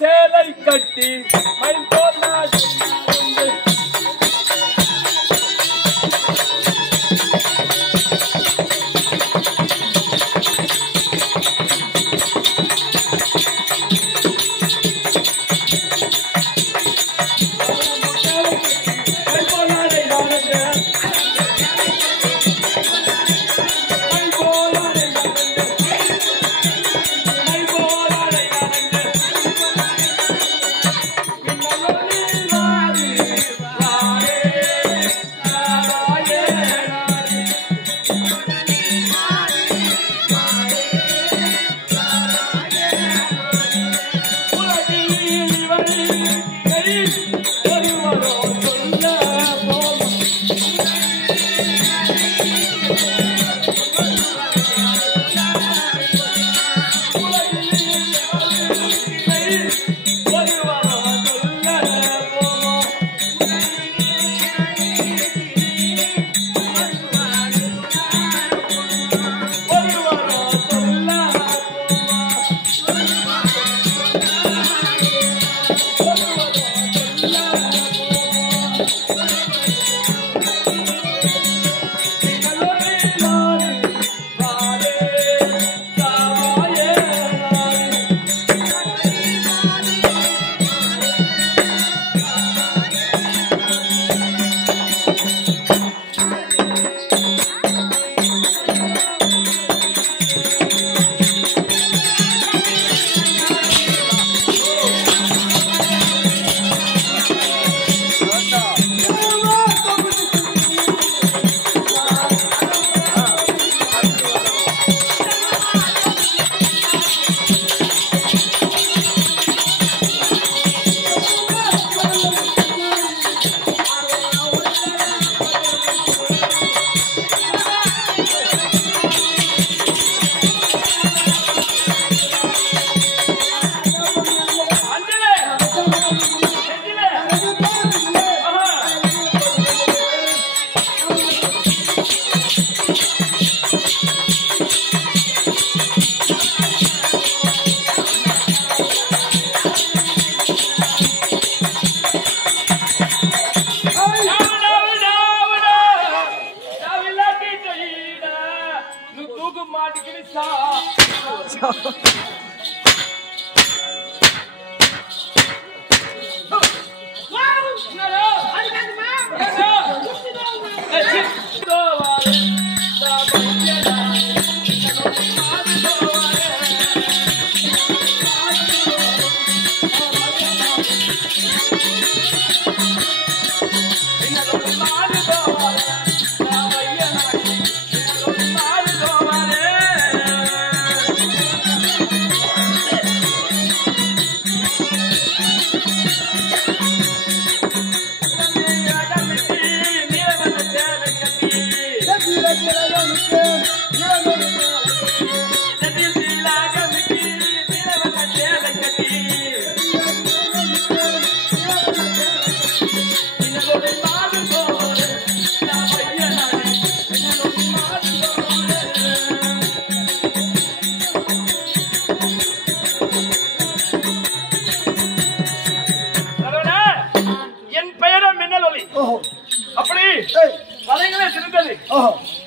சேலை கட்டி மயில் போல்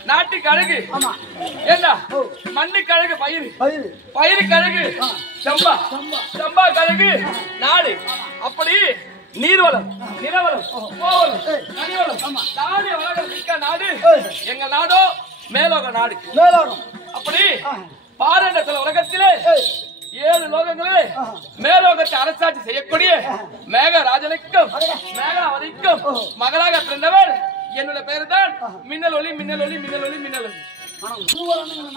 நாட்டு கழகு ஏண்டா மண்ணு கழகு பயிர் பயிர் கழகு சம்பா சம்பா கழகு நாடு அப்படி நீர்வளம் நிலவளம் போவளம் கனிவளம் நாடு வளம் மிக்க நாடு எங்க நாடோ மேலோக நாடு அப்படி பாரண்டத்துல உலகத்திலே 7 லோகங்களே மேலோகத்தை அரசாட்சி செய்யக்கூடிய மேகராஜனுக்கும் மேகாவதிக்கும் மகளாக பிறந்தவர் என்னோட பேரு தான் மின்னல் ஒளி மின்னல் ஒளி மின்னல் ஒளி மின்னல் ஒளி.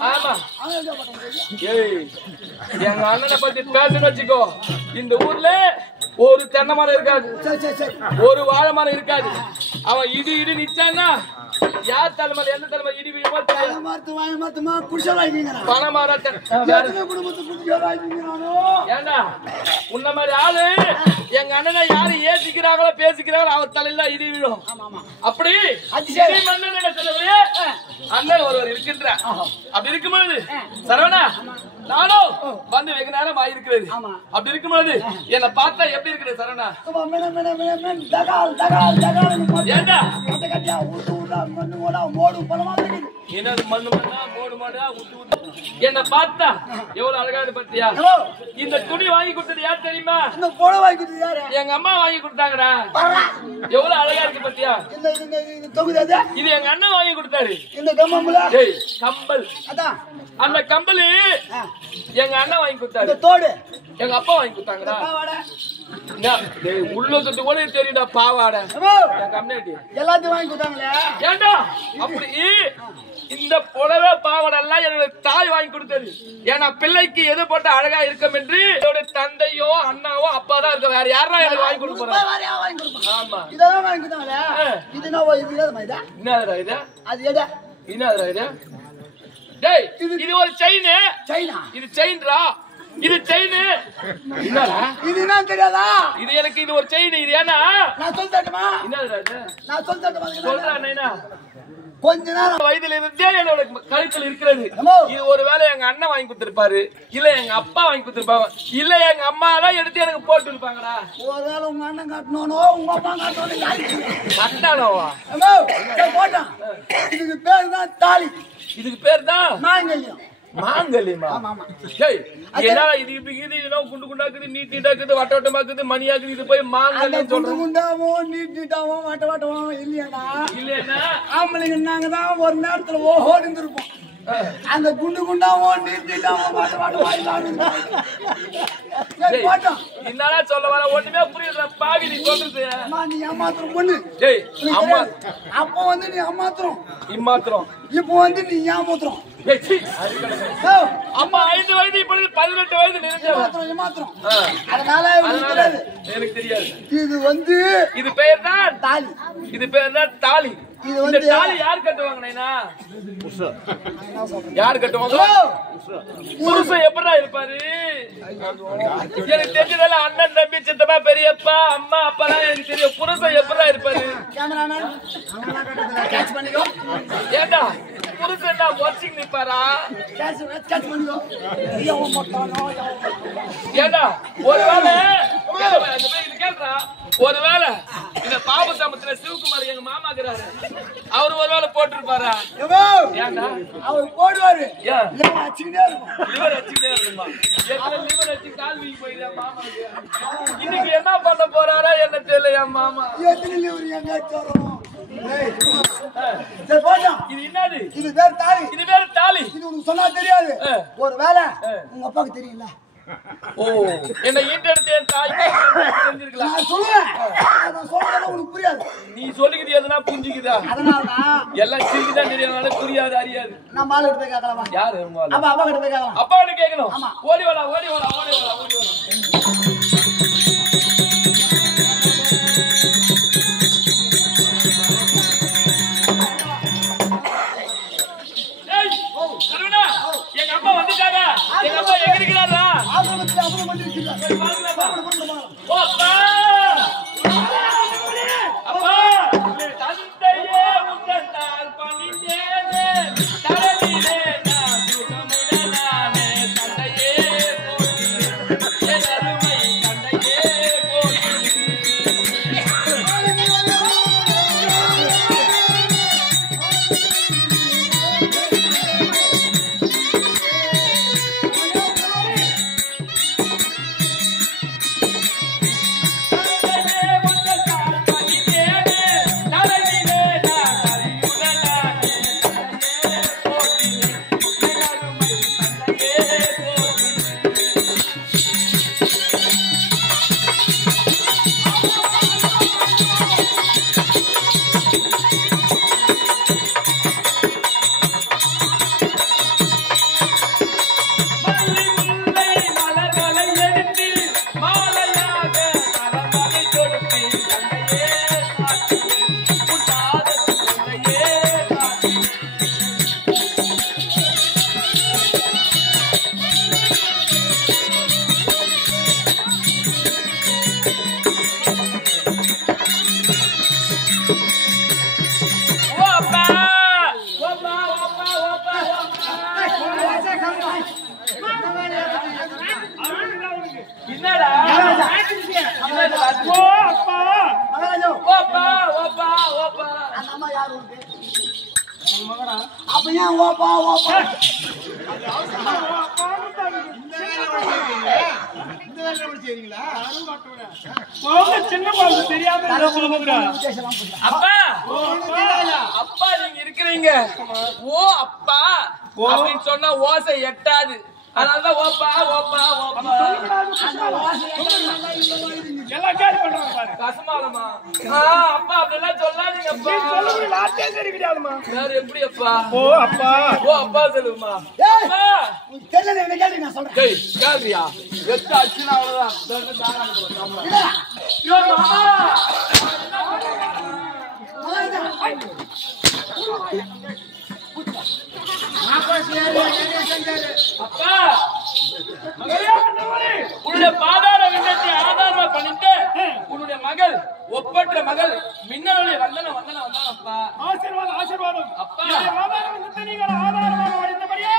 ஆமா எங்க அண்ணனை பத்தி பேசுன்னு வச்சுக்கோ இந்த ஊர்ல ஒரு தென்னை மரம் இருக்காது ஒரு வாழை மரம் இருக்காது அவன் இடி இடி நிச்சான்னா யார் தலைமையில எந்த தலைமை இடி ஏண்டா உன்ன மாதிரி ஆளு எங்க அண்ணனை யாரு ஏசிக்கிறாங்களோ பேசிக்கிறாங்களோ அவர் தலையில இடி விழும் அப்படி அண்ணன் ஒருவர் இருக்கின்ற அப்படி இருக்கும்பொழுது சரவணா நானும் வந்து வெகு நேரம் ஆயிருக்கிறது அப்படி இருக்கும்பொழுது என்ன பார்த்தா எப்படி இருக்குது சரவணா ஏண்டா என்னது மண்ணு மண்ணா மோடு மாடா என்ன பார்த்தா எவ்வளவு அழகாது பத்தியா இந்த துணி வாங்கி கொடுத்தது யார் தெரியுமா எங்க அம்மா வாங்கி கொடுத்தாங்கடா எவ்வளவு அழகா இருக்கு பத்தியா இது எங்க அண்ணன் வாங்கி கொடுத்தாரு கம்பல் அந்த கம்பல் எங்க அண்ணன் வாங்கி கொடுத்தாரு தோடு எங்க அப்பா வாங்கி கொடுத்தாங்கடா உள்ள தொட்டு கூட தெரியுடா பாவாடை எல்லாத்தையும் வாங்கி கொடுத்தாங்களே ஏண்டா அப்படி இந்த புடவை பாவாடை எல்லாம் என்னோட தாய் வாங்கி கொடுத்தது ஏன்னா பிள்ளைக்கு எது போட்ட அழகா இருக்கும் என்று என்னோட தந்தையோ அண்ணாவோ அப்பாதான் இருக்க வேற யாரா எனக்கு வாங்கி கொடுப்பாங்க ஆமா இதெல்லாம் வாங்கி கொடுத்தாங்களே என்னதுடா இது அது எடா என்னதுடா இது டேய் இது ஒரு செயின் செயினா இது செயின்டா இது செயின் என்னடா இது என்ன தெரியாதா இது எனக்கு இது ஒரு செயின் இது ஏனா நான் சொல்லட்டுமா என்னடா இது நான் சொல்லட்டுமா சொல்றா நைனா கொஞ்ச நேரம் வயதில இருந்தே என்னோட கழுத்துல இருக்கிறது இது ஒருவேளை எங்க அண்ணன் வாங்கி கொடுத்திருப்பாரு இல்ல எங்க அப்பா வாங்கி கொடுத்திருப்பாங்க இல்ல எங்க அம்மா தான் எடுத்து எனக்கு போட்டு இருப்பாங்கடா ஒருவேளை உங்க அண்ணன் காட்டணும் உங்க அப்பா காட்டணும் கட்டானோவா போட்டான் இதுக்கு பேர் தான் தாலி இதுக்கு பேர் தான் மாங்கல்யம் மாங்கல்யமா என்ன இது குண்டு குண்டாக்குது நீட்டாக்குது வட்ட வட்டமாக்குது மணியாக்குது இது போய் மாங்கல்யம் சொல்றோம் குண்டாவோ நீட்டாவோ வட்ட வட்டமோ இல்லையாடா இல்லையா ஆம்பளைங்க நாங்க தான் ஒரு நேரத்துல ஓஹோடு இருந்திருப்போம் அந்த குண்டு குண்டாவோ நீட்டாவோ வட்ட வட்டமா என்னடா சொல்ல வர ஒண்ணுமே புரியல பாவி நீ சொல்றது நீ ஏமாத்திரம் பொண்ணு அம்மா அப்ப வந்து நீ அம்மாத்திரம் இம்மாத்திரம் இப்ப வந்து நீ ஏமாத்திரம் அம்மா 5 வயது இப்பொழுது 18 வயது நிறைஞ்சவன் அதனால எனக்கு தெரியாது இது வந்து இது பேர் தான் தாலி இது பேர் தான் தாலி இது வந்து தாலி யார் கட்டுவாங்க நைனா யார் கட்டுவாங்க புருஷன் எப்படா இருப்பாரு எனக்கு தெரிஞ்சதால அண்ணன் தம்பி சித்தப்பா பெரியப்பா அம்மா அப்பா எனக்கு தெரியும் புருஷன் எப்படா இருப்பாரு ஏண்டா புருஷன் தான் வாட்சிங் நிப்பாரா ஏண்டா ஒருவேளை கேட்கறா ஒருவேளை இந்த பாப சமத்துல சிவகுமார் எங்க மாமா இருக்கிறாரு அவரு ஒருவேளை போட்டிருப்பாரா ஏன்டா அவர் போடுவாரு லிவர் வச்சுக்கிட்டே இருக்குமா லிவர் வச்சு கால் வீங்கி போயிடுறா மாமாக்கு இன்னைக்கு என்ன பண்ண போறாரா என்ன தெரியல என் மாமா எத்தனை லிவர் எங்க வச்சோம் இது என்னது இது பேர் தாலி இது உனக்கு சொன்னா தெரியாது ஒரு வேலை உங்க அப்பாவுக்கு தெரியல ஓ என்ன ஈட்டெடுத்து என் தாய் தெரிஞ்சிருக்கலாம் நான் சொல்லுவேன் உனக்கு புரியாது நீ சொல்லிக்கிது எதுனா புரிஞ்சுக்குதா அதனாலதான் எல்லாம் சிரிக்குதான் தெரியாதனால புரியாது அறியாது நான் மாலை கிட்ட போய் கேட்கலாமா யாரு அப்பா கிட்ட போய் கேட்கலாம் அப்பா கிட்ட கேட்கணும் ஓடி வாடா எங்க அப்பா வந்துட்டாரா எங்க அப்பா எங்க இருக்கிறாரா அப்பா தந்தையே உங்கள் பணிந்தேனே தரவிலே நான் சுகமுடனானே தந்தையே என் அருமை தந்தையே அப்ப ஏன் ஓப்பா அப்பா நீங்க இருக்கிறீங்க ஓ அப்பா அப்படின்னு சொன்னா ஓசை எட்டாது அதனாலதான் ஓப்பா எல்லாம் கேள்வி பண்றாங்க பாரு கசமாலமா அப்பா அப்படிலாம் சொல்லாதீங்க அப்பா சொல்லுங்க நாட்டே தெரியாதுமா வேற எப்படி அப்பா ஓ அப்பா சொல்லுமா அப்பா தெரியல என்ன கேளு நான் சொல்றேன் டேய் கேளுயா வெட்ட அடிச்சுனா அவ்வளவுதான் தாராங்க யோ அப்பா உன்னுடைய பாதாள விண்ணத்தை ஆதாரமா பண்ணிட்டு உன்னுடைய மகள் ஒப்பற்ற மகள் மின்னலுடைய வந்தன அப்பா ஆசீர்வாதம் அப்பா ஆதார விண்ணத்தை நீங்கள் ஆதாரமாக வழிந்தபடியே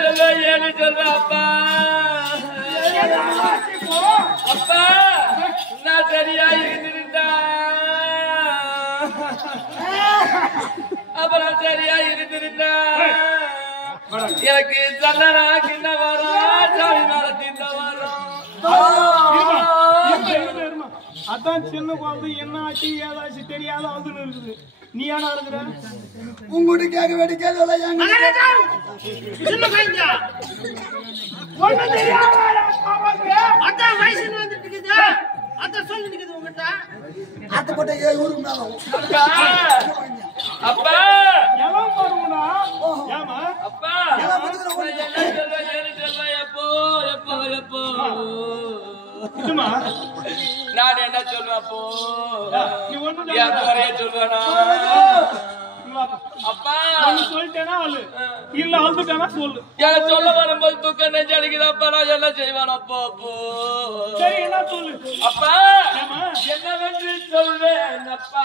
சொல்ல ஏன்னு சொல்ற அப்பா அப்பா நான் சரியா இருந்திருந்தா அப்புறம் சரியா இருந்திருந்தா எனக்கு சல்லரா கிண்ண வரும் சாமி மேல தின்ன வரும் அதான் சின்ன குழந்தை என்ன ஆச்சு ஏதாச்சு தெரியாத வந்து இருக்குது நீ ஏன்னா இருக்கிற உங்ககிட்ட கேட்க வேண்டிய கேள்வி சின்ன குழந்தை ஒண்ணு தெரியாத அதான் வயசு வந்துட்டு இருக்குது அதான் சொல்லி இருக்குது உங்ககிட்ட அத்தை போட்ட ஊருக்கு மேலும் அப்பா எவன் பாருங்கடா ஏமா அப்பா எப்போ எப்போ எப்போ இதுமா நான் என்ன சொல்றப்போ நீ ஒண்ணு என் குறைய சொல்லுவேனா அப்பா சொல்லிட்டேனா அவளு இல்ல அழுதுட்டானா சொல்லு எனக்கு சொல்ல வரும்போது தூக்க நெஞ்சு அடிக்குதாப்பா நான் என்ன செய்வேன் அப்போ அப்போ சரி என்ன சொல்லு அப்பா என்னவென்று சொல்வேன் அப்பா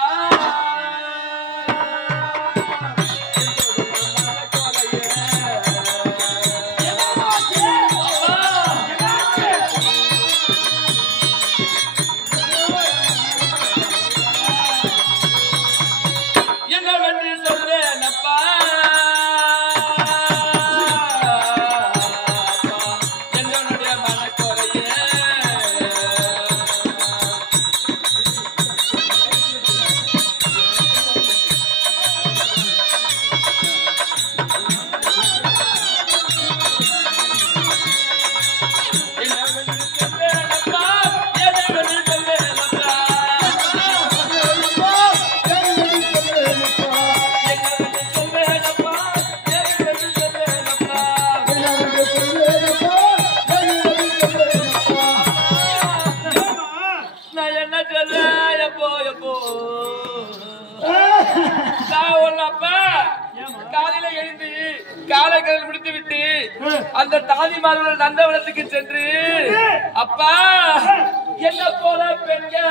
காலைகள் முடித்து விட்டு அந்த தாதிமார்கள் நந்தவனத்துக்கு சென்று அப்பா என்ன போல பெண்கள்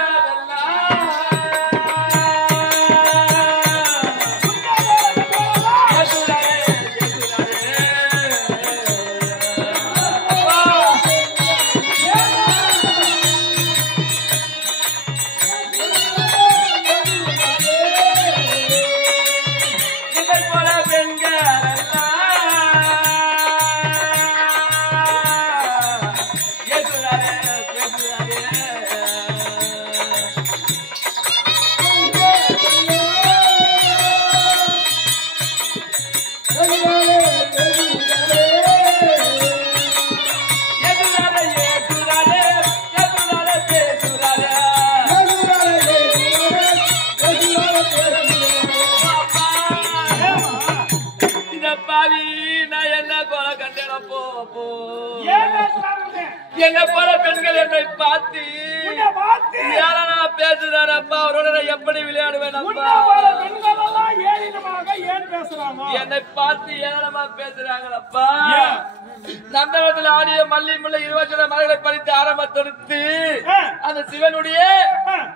என்ன போல பெண்கள் என்னை பார்த்து ஏளனா பேசுறாரப்பா அவரோட எப்படி விளையாடுவேன் என்னை பார்த்து ஏளனமா பேசுறாங்களப்பா நந்தவனத்தில் ஆடிய மல்லி முல்லை 20 மரங்களை பறித்து ஆரம்ப தொடுத்து அந்த சிவனுடைய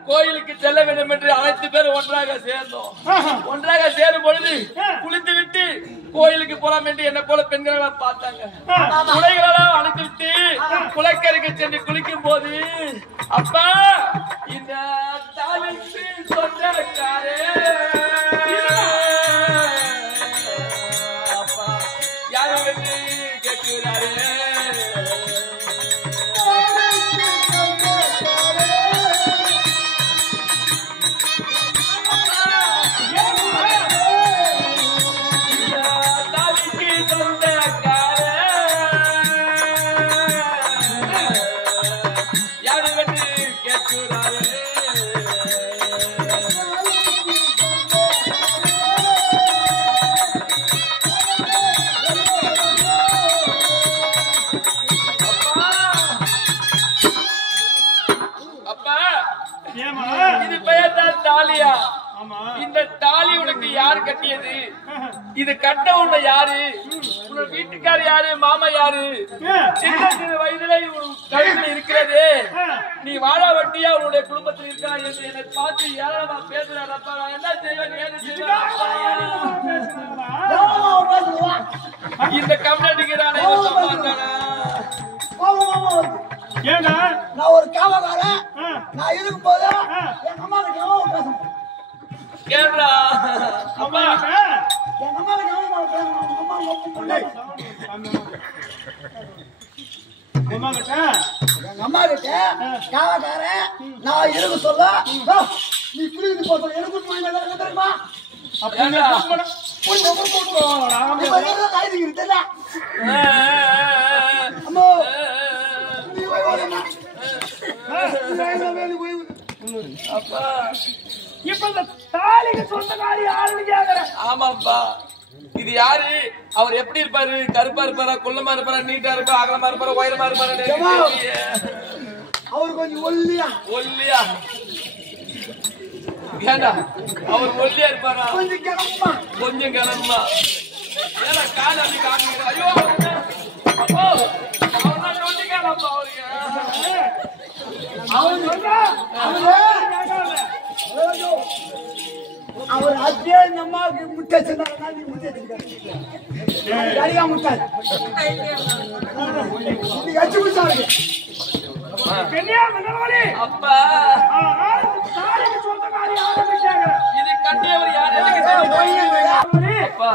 கோயிலுக்கு செல்ல வேண்டும் என்று அனைத்து பேர் ஒன்றாக சேர்ந்தோம். ஒன்றாக சேரும் பொழுது குளித்து விட்டு கோயிலுக்கு போலாம் என்று என்ன போல பெண்கள் பார்த்தாங்க. குலைகளெல்லாம் அழைத்து விட்டு குளக்கரைக்கு சென்று குளிக்கும் போது அப்பா இந்த தாய்க்கு சொந்தக்காரே அப்பா யாரும் என்று கேட்கிறாரே இது பெயர் தான் தாலியா? இந்த தாலி உனக்கு யாரு கட்டியது? இது கட்ட உன்னை யாரு? உன் வீட்டுக்கார யாரு? மாமா யாரு? சின்ன சின்ன வயதிலே கழுத்தில் இருக்கிறது. நீ வாழா வட்டியா உன்னுடைய குடும்பத்தில் இருக்கிறாய் என்று என்னை பார்த்து ஏழமா பேசுறாரப்பா. நான் என்ன செய்வேன்? ஏன்னு செய்வேன்? இந்த கம்ப்ளைண்ட் நான் இருக்கும் போது எங்க அம்மா கிட்ட எவ்வளவு பேசணும் கேளுடா அப்பா எங்க அம்மா கிட்ட எவ்வளவு பேசணும் அம்மா எங்க அம்மா கிட்ட காவக்காரன் நான் இருக்க சொல்ல நீ குளிக்கு போற எனக்கு தெரியுமா அம்மா இப்ப இந்த தாலிக்கு சொந்தக்காரி யாருன்னு கேக்குறேன். ஆமாப்பா இது யாரு? அவர் எப்படி இருப்பாரு? கருப்பா இருப்பாரா, குள்ளமா இருப்பாரா, நீட்டா இருப்பாரா, அகலமா இருப்பாரா, உயரமா இருப்பாரா? அவர் கொஞ்சம் ஒல்லியா ஒல்லியா? ஏண்டா அவர் ஒல்லியா இருப்பாரா? கொஞ்சம் கிளம்பா கொஞ்சம் கிளம்பா. ஏன்னா கால அப்படி காமிக்கிறேன். ஐயோ அப்போ அவர்தான் சொல்லிக்கானப்பா அவருக்கு. அவர் அப்படியே நம்ம முட்டை சொன்னாங்க நீ முட்டை சரியா முட்டாது நீங்க அச்சு முட்டாங்க அப்பா தாலிக்கு சொந்தக்காரி யாருன்னு கேக்குறேன். இது கட்டியவர் யாரு? எனக்கு தெரியும். அப்பா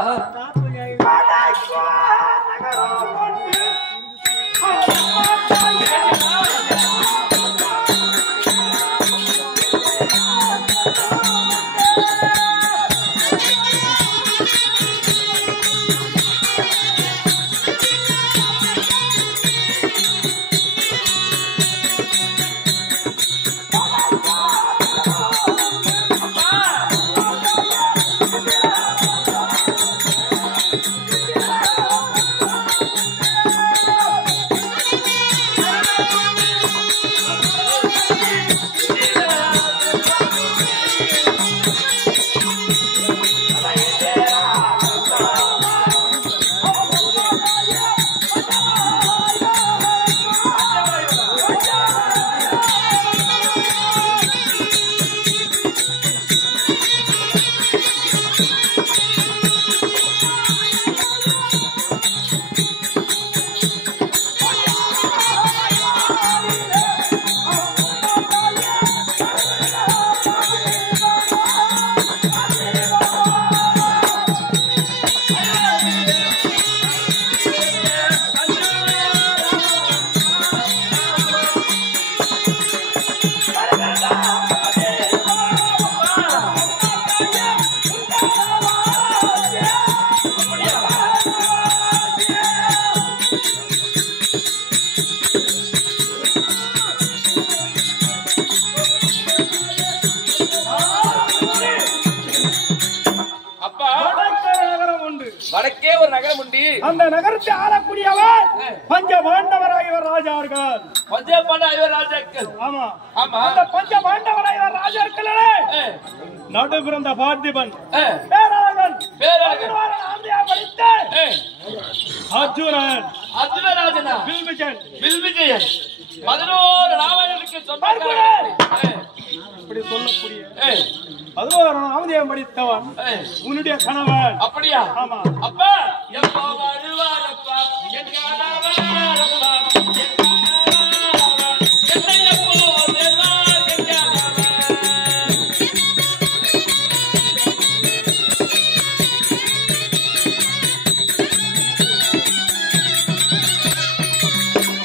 வடக்கே ஒரு நகரம் உண்டு. அந்த நகரத்தை ஆளக்கூடியவர் பஞ்ச பாண்டவராயவர் ராஜார்கள். பஞ்ச பாண்டவராயவர் ராஜாக்கள். ஆமா ஆமா. அந்த பஞ்ச பாண்டவராயவர் ராஜாக்களே நடுபிறந்த பார்த்திபன் பேரழகன் படித்த அர்ஜுனன் அர்ஜுனராஜனா வில்விஜயன் 11 ராவணனுக்கு சொந்தக்காரர். இப்படி சொல்லக்கூடிய 11 நாமதேவம் படித்தவன் உன்னுடைய கணவன். அப்படியா? ஆமா. அப்பா எப்போ வருவாரப்பா என் கணவரப்பா என் கணவரப்பா என்னை எப்போ வருவார் என் கணவன்.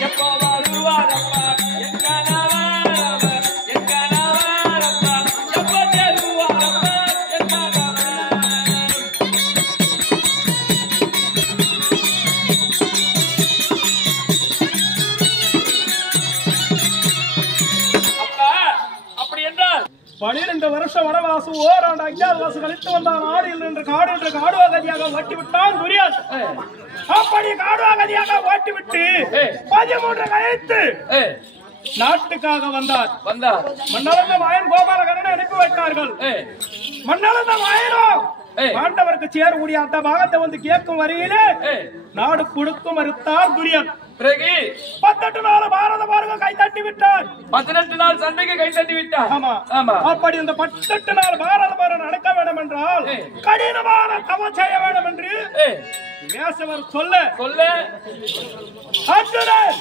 எப்போ வருவாரப்பா என் கணவரப்பா என் கணவரப்பா எப்போ வருவாரப்பா என் கணவன். அப்பா அப்படி என்றால் 12 வருஷம் வனவாசம் ஓராண்டு அஞ்ஞாதவாசம் கழித்து வந்தான். ஆடியில் என்று காடுவாகதியாக ஓட்டி விட்டான் துரியன். அப்படி காடுவாகதியாக ஓட்டி விட்டு 13 கழித்து நாட்டுக்காக வந்தார். மன்னளந்த மாயன் கோபாலகரனை அனுப்பி வைத்தார்கள். மன்னளந்த மாயனோ பாண்டவருக்கு சேரக்கூடிய அந்த பாகத்தை வந்து கேட்கும் வரையிலே நாடு கொடுக்கும் மறுத்தார் துரியன். பிறகு 18 நாள் பாரத பாரதம் கை தட்டி விட்டார். 18 நாள் சண்டைக்கு கை தட்டி விட்டார். ஆமா ஆமா. அப்படி இந்த 18 நாள் பாரத பாரதம் நடக்க வேண்டும் என்றால் கடினமான தவம் செய்ய வேண்டும் என்று வேசவர் சொல்ல சொல்ல அர்ஜுனன்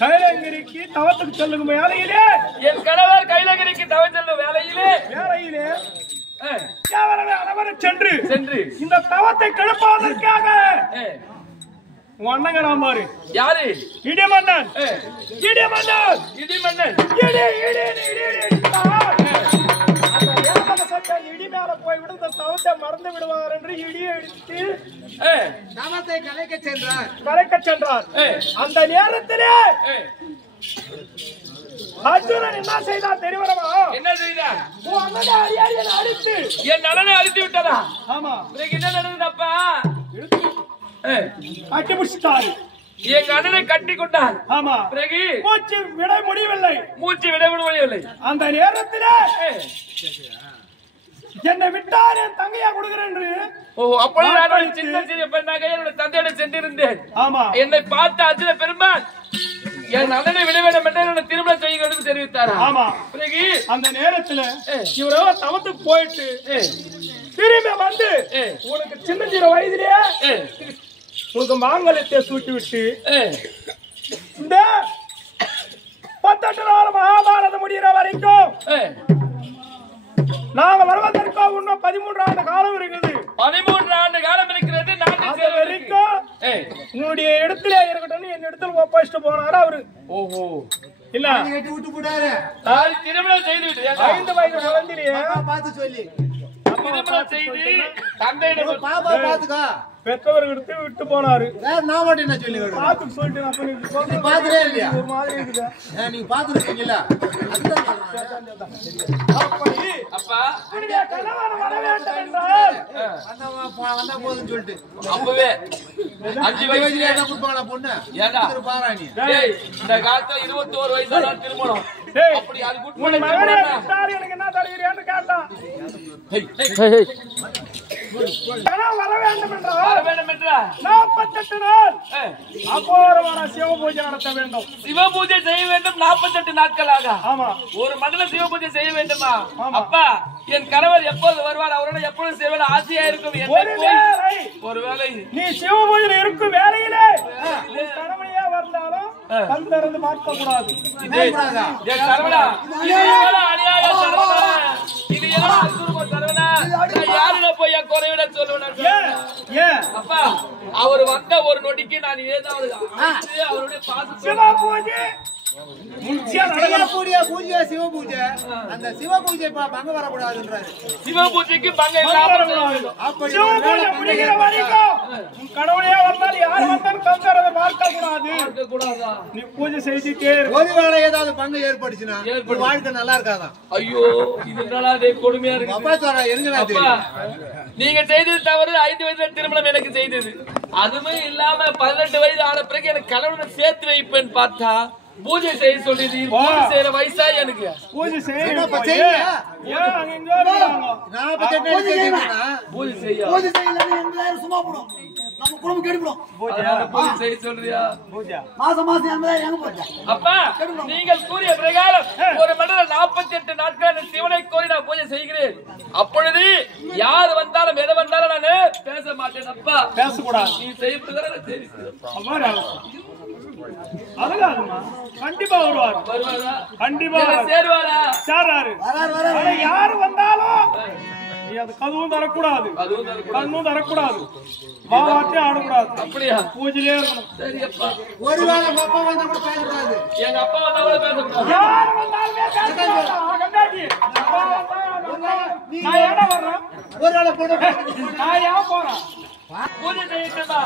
கைலங்கிரிக்கு தவத்துக்கு செல்லும் வேலையிலே என் கணவர் கைலகிரிக்கு தவ செல்லும் வேலையிலே அனைவரும் சென்று இந்த தவத்தை கெடுப்பதற்காக அண்ணன் பாரு யாரு இடிமன்னன் இடி மேல போய் விடுந்த தவத்தை மறந்து விடுவார் என்று இடியை எடுத்து தவத்தை கலைக்க சென்றார் அந்த நேரத்திலே அர்ஜுனன் என்ன செய்தான் தெரியுமா? என்ன செய்தான்? உன் அண்ணனை அடியாரியனை அடித்து என் நலனை அடித்து விட்டதா? ஆமா. என்ன நடந்ததப்பா? கட்டி பிடிச்சிட்டாரு. எங்க அண்ணனை கட்டி கொண்டான். ஆமா. பிறகு மூச்சு விட முடியவில்லை. அந்த நேரத்திலே என்னை விட்டார் என் தங்கையா கொடுக்கிறேன் என்று அப்பொழுது நான் சின்ன சின்ன பெண்ணாக என்னோட தந்தையோட சென்றிருந்தேன். ஆமா. என்னை பார்த்த அர்ஜுன பெருமான் என் அண்ணனை விட வேண்டும் என்று என்னோட திருமணம் செய்யணும் தெரிவித்தார். ஆமா. பிறகு அந்த நேரத்துல இவரோ தவத்துக்கு போயிட்டு திரும்பி வந்து உனக்கு சின்ன சின்ன வயதிலேயே உனக்கு மாங்கல்யத்தை சூட்டி விட்டு இந்த 18 நாள் மகாபாரதம் முடிகிற வரைக்கும் நாங்க வருவதற்கு இன்னும் 13 ஆண்டு காலம் இருக்குது. 13 ஆண்டு காலம் இருக்கிறது. வரைக்கும் உன்னுடைய இடத்துல இருக்கட்டும் என் இடத்துல ஒப்பாச்சிட்டு போனாரு அவரு. ஓஹோ இல்ல விட்டு போட்டாரு. திருமணம் செய்து விட்டு 5 வயது குழந்தையே பார்த்து சொல்லி பெற்றவர்களுக்கு விட்டு போனாரு. நான் மட்டும் என்ன சொல்லி பாத்துக்கு சொல்லிட்டு பாத்துறே இல்லையா? ஒரு மாதிரி இருக்குதா? நீங்க பாத்துருக்கீங்களா? அப்படி அப்பா கணவன் வர வேண்டும் என்றால் வந்தா போதுன்னு சொல்லிட்டு அப்பவே 5 வயசுல என்ன கொடுப்பாங்களா பொண்ணு? ஏண்டா பாராணி இந்த காலத்துல 21 வயசுல திருமணம். அப்படி அது உன் மகனே விட்டாரு எனக்கு என்ன தருகிறேன்னு கேட்டான். கணவன் வர வேண்டும் என்றால் 48 நாள் அபோரமான சிவ பூஜை நடத்த வேண்டும். சிவ பூஜை செய்ய வேண்டும் 48 நாட்களாக. ஆமா. ஒரு மண்டல சிவ பூஜை செய்ய வேண்டுமா? அப்பா என் கணவர் எப்போது வருவார்? அவரோட எப்பொழுது செய்வது ஆசையா இருக்கும். ஒருவேளை நீ சிவ பூஜையில் இருக்கும் வேலையிலே கணவனையே வந்தாலும் கண் திறந்து பார்க்க கூடாது. அப்பா அவர் வந்த ஒரு நொடிக்கு நான் ஏதாவது அவருடைய சிவ பூஜை சிவ பூஜை அந்த சிவ பூஜை பங்க வரக்கூடாதுன்றாரு. சிவ பூஜைக்கு பங்க சிவ பூஜை முடிகிற வரைக்கும் கடவுளையே வந்தால் யார் வந்தாலும் கங்காரதை பார்க்க கூடாது. நீ பூஜை செய்துட்டே ஒருவேளை ஏதாவது பங்கு ஏற்படுச்சுன்னா வாழ்க்கை நல்லா இருக்காதான். ஐயோ இது கொடுமையா இருக்கு. அப்பா சொல்ற எங்க நீங்க செய்தது தவறு. 5 வயதுல திருமணம் எனக்கு செய்தது. அதுவும் இல்லாம 18 வயது ஆன பிறகு எனக்கு கணவனை சேர்த்து வைப்பேன்னு பார்த்தா பூஜை செய்ய சொல்லி செய்யற வயசா எனக்கு பூஜை செய்ய சும்மா போடும். நம்ம குடும்பம் கெடுப்போம். பூஜை செய்ய சொல்றியா? மாசம் 80,000 எங்க போச்சா? அப்பா நீங்கள் கூறிய பிரகாரம் ஒரு மண்டல 48 நாட்கள் சிவனை கோரி நான் பூஜை செய்கிறேன். அப்பொழுது யார் வந்தாலும் எதை வந்தாலும் நான் பேச மாட்டேன். அப்பா பேசக்கூடாது. நீ செய்ய பிரகாரம் சரி. அழகாதுமா கண்டிப்பா வருவார். கண்டிப்பா சேருவாரா? சேராரு. யாரு வந்தாலும் நீ அது கதவும் தரக்கூடாது, கண்ணும் தரக்கூடாது, வாவாட்டே ஆடக்கூடாது. அப்படியா? பூஜையிலே இருக்கணும். சரி அப்பா. ஒருவேளை எங்க அப்பா வந்தா கூட பேசக்கூடாது. எங்க அப்பா வந்தா கூட பேசக்கூடாது. யார் வந்தாலுமே பேசக்கூடாது. நான் ஏடா வர்றேன்? ஒருவேளை போட நான் ஏன் போறேன்? பூஜை செய்யட்டுமா?